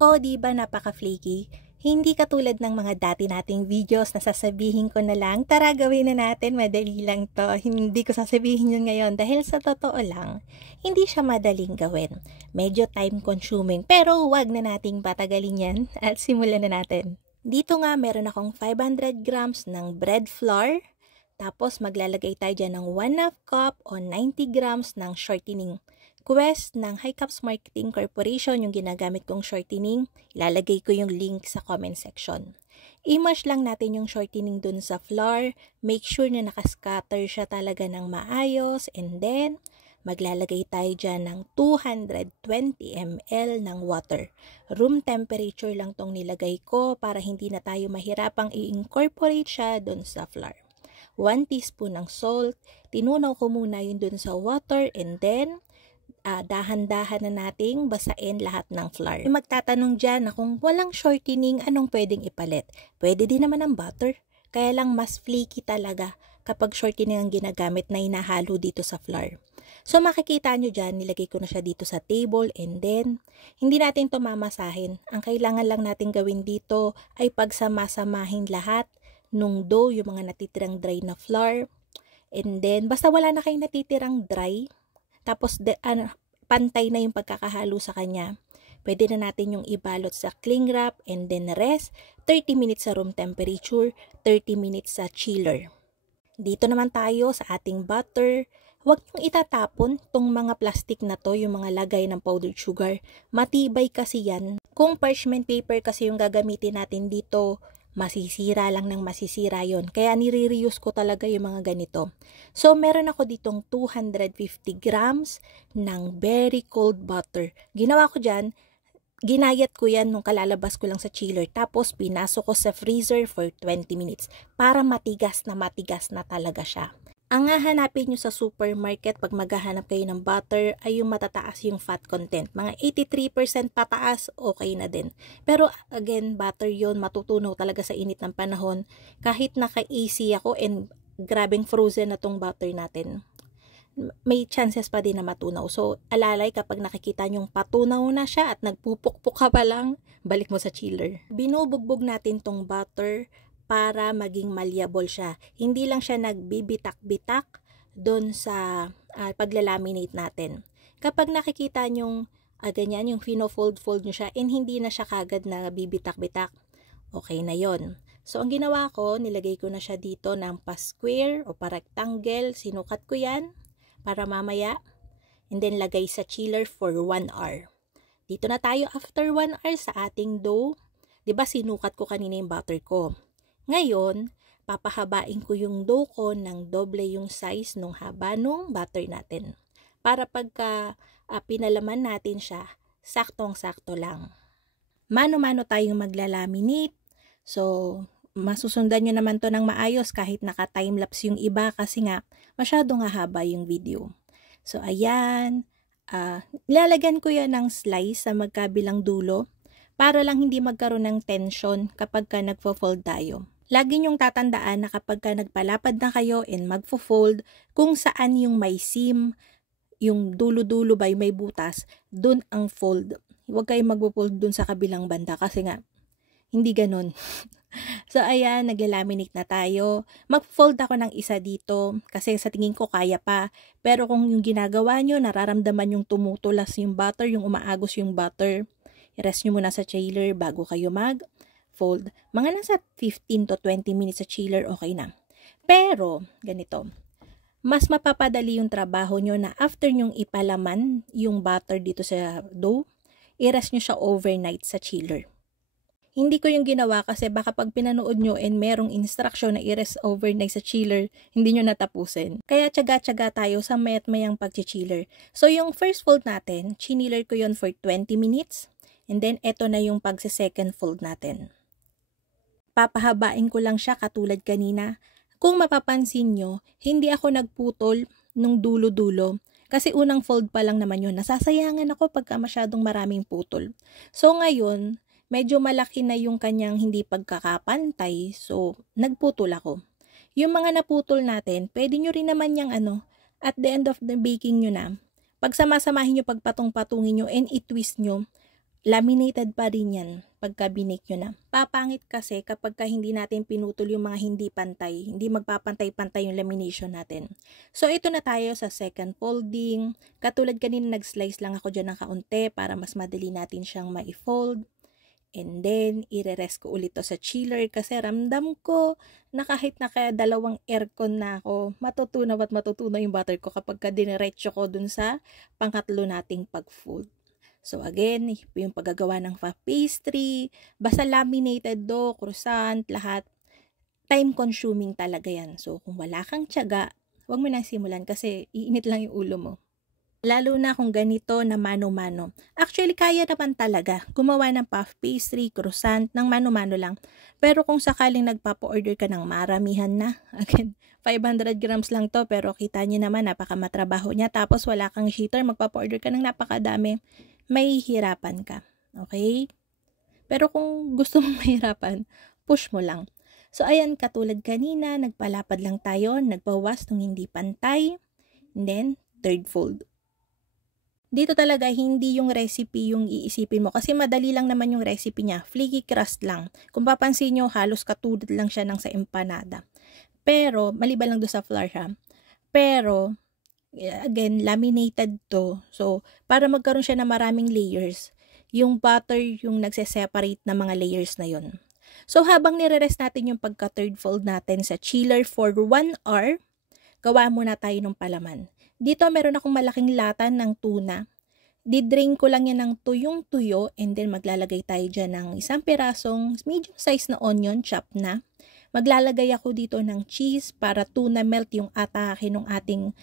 O di ba napaka-flaky? Hindi katulad ng mga dati nating videos na sasabihin ko na lang, tara gawin na natin, madali lang to. Hindi ko sasabihin yun ngayon dahil sa totoo lang, hindi siya madaling gawin. Medyo time consuming pero wag na nating patagalin yan at simulan na natin. Dito nga meron akong 500 grams ng bread flour. Tapos maglalagay tayo dyan ng 1/2 cup o 90 grams ng shortening. Quest ng High Caps Marketing Corporation yung ginagamit kong shortening. Ilalagay ko yung link sa comment section. I-mash lang natin yung shortening dun sa flour. Make sure na nakascatter siya talaga ng maayos. And then, maglalagay tayo dyan ng 220 ml ng water. Room temperature lang tong nilagay ko para hindi na tayo mahirapang i-incorporate siya dun sa flour. 1 teaspoon ng salt. Tinunaw ko muna yun dun sa water and then, dahan-dahan na nating basain lahat ng flour. Magtatanong dyan na kung walang shortening, anong pwedeng ipalit? Pwede din naman ang butter. Kaya lang mas flaky talaga kapag shortening ang ginagamit na inahalo dito sa flour. So makikita nyo dyan, nilagay ko na siya dito sa table and then, hindi natin to mamasahin. Ang kailangan lang natin gawin dito ay pagsama-samahin lahat nung dough, yung mga natitirang dry na flour. And then, basta wala na kayong natitirang dry, tapos pantay na yung pagkakahalo sa kanya, pwede na natin yung ibalot sa cling wrap and then rest 30 minutes sa room temperature, 30 minutes sa chiller. Dito naman tayo sa ating butter. Huwag niyong itatapon tong mga plastic na to, yung mga lagay ng powdered sugar. Matibay kasi yan. Kung parchment paper kasi yung gagamitin natin dito, masisira lang ng masisira yon. Kaya nire-reuse ko talaga yung mga ganito. So, meron ako ditong 250 grams ng very cold butter. Ginawa ko dyan, ginayat ko yan nung kalalabas ko lang sa chiller. Tapos, pinasok ko sa freezer for 20 minutes para matigas na talaga siya. Ang hahanapin nyo sa supermarket pag maghahanap kayo ng butter ay yung matataas yung fat content. Mga 83% pataas, okay na din. Pero again, butter yon, matutunaw talaga sa init ng panahon. Kahit naka-AC ako and grabing frozen na tong butter natin, may chances pa din na matunaw. So, alalay kapag nakikita nyong patunaw na siya at nagpupukpuk ka pa lang, balik mo sa chiller. Binubugbog natin tong butter para maging malleable siya. Hindi lang siya nagbibitak-bitak doon sa paglalaminate natin. Kapag nakikita nyong ganyan, yung fino-fold-fold nyo siya and hindi na siya kagad na bibitak-bitak, okay na yon. So, ang ginawa ko, nilagay ko na siya dito ng pa-square o pa-rectangle. Sinukat ko yan para mamaya. And then, lagay sa chiller for 1 hour. Dito na tayo after 1 hour sa ating dough. Diba sinukat ko kanina yung butter ko? Ngayon, papahabain ko yung dough ko ng doble yung size nung haba nung butter natin. Para pagka pinalaman natin siya, saktong-sakto lang. Mano-mano tayong maglalaminate. So, masusundan nyo naman to ng maayos kahit naka-timelapse yung iba kasi nga masyadong haba yung video. So, ayan. Ilalagyan ko yan ng slice sa magkabilang dulo para lang hindi magkaroon ng tension kapag ka nagfo-fold tayo. Lagi nyong tatandaan na kapag ka nagpalapad na kayo and magfo-fold, kung saan yung may seam, yung dulo-dulo ba yung may butas, dun ang fold. Huwag kayong magpo-fold dun sa kabilang banda kasi nga, hindi ganun. So, ayan, naglalaminate na tayo. Mag-fold ako ng isa dito kasi sa tingin ko kaya pa. Pero kung yung ginagawa nyo, nararamdaman yung tumutulas yung butter, yung umaagos yung butter, i-rest nyo muna sa chiller bago kayo mag-fold. Mga nasa 15 to 20 minutes sa chiller, okay na. Pero, ganito, mas mapapadali yung trabaho nyo na after nyong ipalaman yung butter dito sa dough, i-rest nyo siya overnight sa chiller. Hindi ko yung ginawa kasi baka pag pinanood nyo and merong instruction na i-rest overnight sa chiller, hindi nyo natapusin. Kaya tiyaga-tiyaga tayo sa mayat-mayang pag-chiller. So yung first fold natin, chiniller ko yun for 20 minutes. And then eto na yung pagsa-second fold natin. Papahabain ko lang siya katulad kanina. Kung mapapansin nyo, hindi ako nagputol nung dulo-dulo. Kasi unang fold pa lang naman yun. Nasasayangan ako pagka masyadong maraming putol. So ngayon, medyo malaki na yung kanyang hindi pagkakapantay, so nagputol ako. Yung mga naputol natin, pwede nyo rin naman yung at the end of the baking nyo na, pag sama-samahin nyo, pagpatong-patungin nyo and i-twist nyo, laminated pa rin yan pagka binake nyo na. Papangit kasi kapag hindi natin pinutol yung mga hindi pantay, hindi magpapantay-pantay yung lamination natin. So ito na tayo sa second folding. Katulad kanina nag-slice lang ako dyan ng kaunti para mas madali natin siyang ma-fold. And then, ire-rest ko ulit to sa chiller kasi ramdam ko na kahit dalawang aircon na ako, matutunaw at matutunaw yung butter ko kapag diniretso ko dun sa pangatlo nating pag-fold. So again, yung paggagawa ng puff pastry, basta laminated dough, croissant, lahat, time consuming talaga yan. So kung wala kang tiyaga, huwag mo nang simulan kasi iinit lang yung ulo mo. Lalo na kung ganito na mano-mano. Actually, kaya naman talaga gumawa ng puff pastry, croissant, ng mano-mano lang. Pero kung sakaling nagpapa-order ka ng maramihan na, again, 500 grams lang to, pero kita niyo naman, napakamatrabaho niya. Tapos wala kang sheeter, magpapa-order ka ng napakadami, may hirapan ka. Okay? Pero kung gusto mong mahirapan, push mo lang. So, ayan, katulad kanina, nagpalapad lang tayo, nagbawas ng hindi pantay, and then, third fold. Dito talaga, hindi yung recipe yung iisipin mo. Kasi madali lang naman yung recipe niya. Flaky crust lang. Kung papansin nyo, halos katulad lang siya ng sa empanada. Pero, maliban lang doon sa flour ha. Pero, again, laminated to. So, para magkaroon siya ng maraming layers, yung butter yung nagse-separate na mga layers na yon. So, habang nire-rest natin yung pagka-third fold natin sa chiller for 1 hour, gawa muna tayo ng palaman. Dito, meron akong malaking lata ng tuna. Di-drain ko lang yan ng tuyong-tuyo and then maglalagay tayo dyan ng isang pirasong medium size na onion, chop na. Maglalagay ako dito ng cheese para tuna melt yung atake ng ating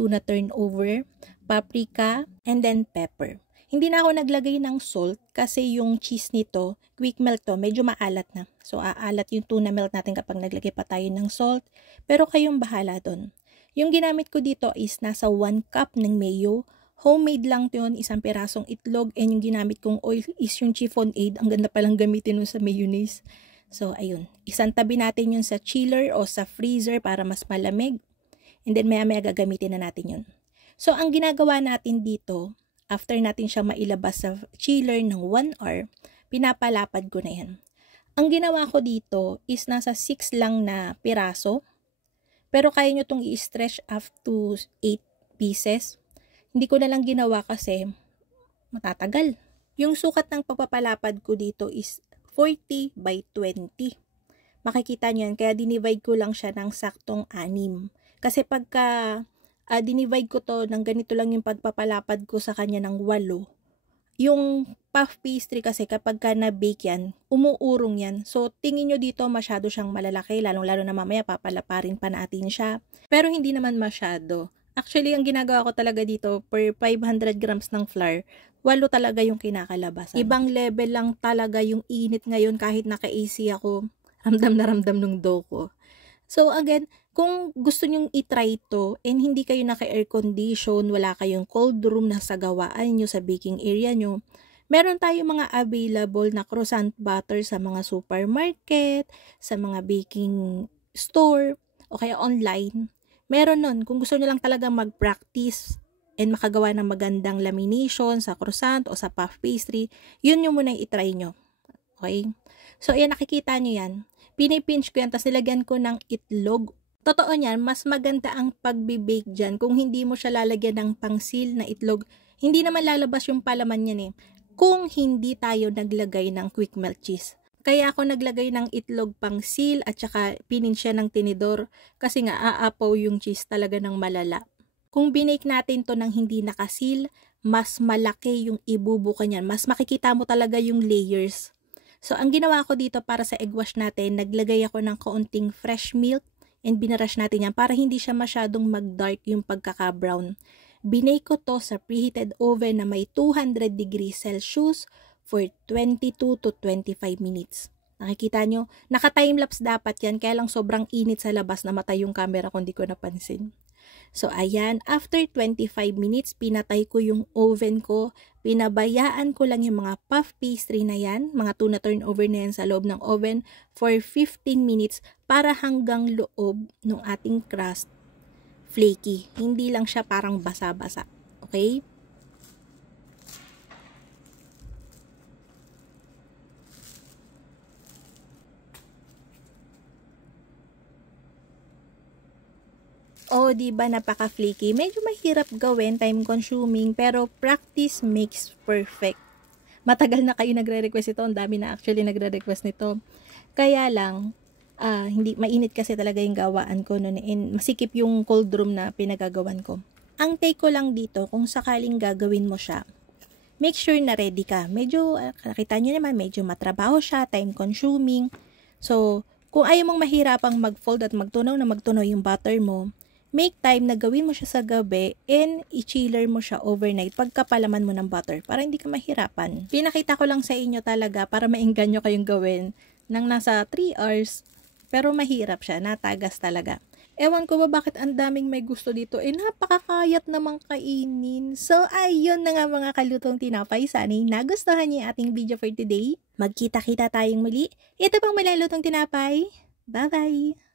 tuna turnover, paprika, and then pepper. Hindi na ako naglagay ng salt kasi yung cheese nito, quick melt to, medyo maalat na. So, aalat yung tuna melt natin kapag naglagay pa tayo ng salt. Pero kayong bahala doon. Yung ginamit ko dito is nasa 1 cup ng mayo. Homemade lang yun, isang pirasong itlog. And yung ginamit kong oil is yung chiffon aid. Ang ganda palang gamitin nun sa mayonnaise. So, ayun. Isang tabi natin yun sa chiller o sa freezer para mas malamig. And then, maya-maya gagamitin na natin yun. So, ang ginagawa natin dito, after natin siya mailabas sa chiller ng 1 hour, pinapalapad ko na yan. Ang ginawa ko dito is nasa 6 lang na piraso. Pero kaya nyo itong i-stretch up to 8 pieces. Hindi ko na lang ginawa kasi matatagal. Yung sukat ng pagpapalapad ko dito is 40 by 20. Makikita nyo yan, kaya dinivide ko lang siya ng saktong 6. Kasi pagka dinivide ko to ng ganito lang yung pagpapalapad ko sa kanya ng 8, yung puff pastry kasi kapag na-bake yan, umuurong yan. So, tingin nyo dito masyado siyang malalaki, lalong-lalo na mamaya papalaparin pa natin siya. Pero hindi naman masyado. Actually, ang ginagawa ko talaga dito, per 500 grams ng flour, 8 talaga yung kinakalabasan. Ibang level lang talaga yung init ngayon kahit naka-AC ako. Ramdam na ramdam nung dough ko. So again, kung gusto nyong itry ito and hindi kayo naka-air condition, wala kayong cold room na sa gawaan nyo sa baking area nyo, meron tayong mga available na croissant butter sa mga supermarket, sa mga baking store, o kaya online. Meron nun, kung gusto nyo lang talaga mag-practice and makagawa ng magandang lamination sa croissant o sa puff pastry, yun yung muna itry nyo. Okay? So, ayan, nakikita nyo yan. Pinipinch ko yan, tapos nilagyan ko ng itlog. Totoo niyan, mas maganda ang pagbe-bake dyan kung hindi mo siya lalagyan ng pangsil na itlog. Hindi naman lalabas yung palaman niyan eh. Kung hindi tayo naglagay ng quick melt cheese. Kaya ako naglagay ng itlog pangsil at saka pinins siya ng tinidor kasi nga aapaw yung cheese talaga ng malala. Kung binake natin to ng hindi nakasil, mas malaki yung ibubuka niyan. Mas makikita mo talaga yung layers. So, ang ginawa ko dito para sa egg wash natin, naglagay ako ng kaunting fresh milk and binarush natin yan para hindi siya masyadong mag-dark yung pagkaka-brown. Binake ko to sa preheated oven na may 200 degrees Celsius for 22 to 25 minutes. Nakikita nyo? Naka-timelapse dapat yan, kaya lang sobrang init sa labas, namatay yung camera kung di ko napansin. So, ayan, after 25 minutes, pinatay ko yung oven ko. Pinabayaan ko lang yung mga puff pastry na yan, mga tuna turnover na yan sa loob ng oven for 15 minutes para hanggang loob ng ating crust flaky. Hindi lang siya parang basa-basa. Okay? O, di ba napaka-flaky? Medyo mahirap gawin, time consuming, pero practice makes perfect. Matagal na kayo nagre-request ito, ang dami na actually nagre-request nito. Kaya lang, hindi mainit kasi talaga yung gawaan ko noon, and masikip yung cold room na pinagagawan ko. Ang take ko lang dito, kung sakaling gagawin mo siya, make sure na ready ka. Medyo, nakita nyo naman, medyo matrabaho siya, time consuming. So, kung ayaw mong mahirapang mag-fold at magtunaw yung butter mo, make time na gawin mo siya sa gabi and i-chiller mo siya overnight pagkapalaman mo ng butter para hindi ka mahirapan. Pinakita ko lang sa inyo talaga para maengganyo kayong gawin ng nasa 3 hours, pero mahirap siya, natagas talaga. Ewan ko ba bakit ang daming may gusto dito, napakakayat namang kainin. So, ayun na nga mga kalutong tinapay. Sana'y nagustuhan niyo yung ating video for today. Magkita-kita tayong muli. Ito pang malalutong tinapay. Bye-bye!